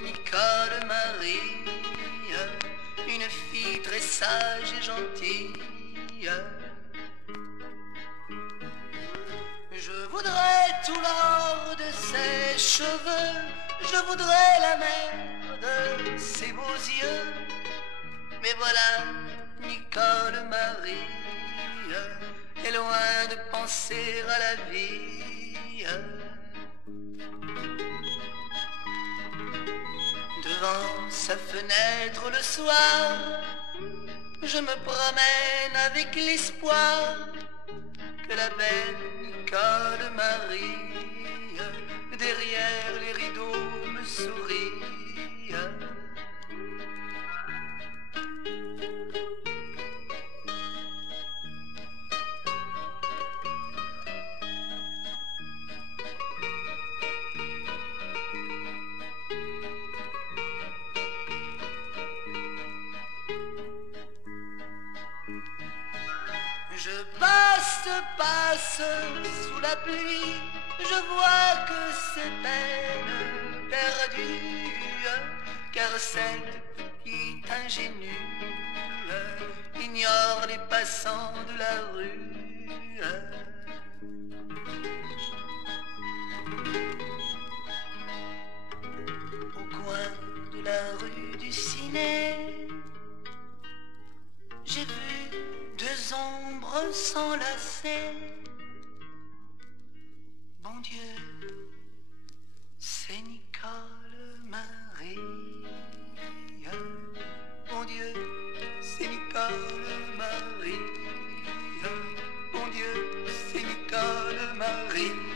Nicole Marie, une fille très sage et gentille. Je voudrais tout l'or de ses cheveux, je voudrais la mer de ses beaux yeux. Mais voilà, Nicole Marie est loin de penser à la vie. Devant sa fenêtre le soir, je me promène avec l'espoir que la belle Nicole Marie, derrière les rideaux, me sourit. Je passe sous la pluie, je vois que c'est peine perdue, car cette petite ingénue ignore les passants de la rue. Au coin de la rue du Ciné, j'ai vu deux ombres s'enlacer. Bon Dieu, c'est Nicole Marie. Bon Dieu, c'est Nicole Marie. Bon Dieu, c'est Nicole Marie.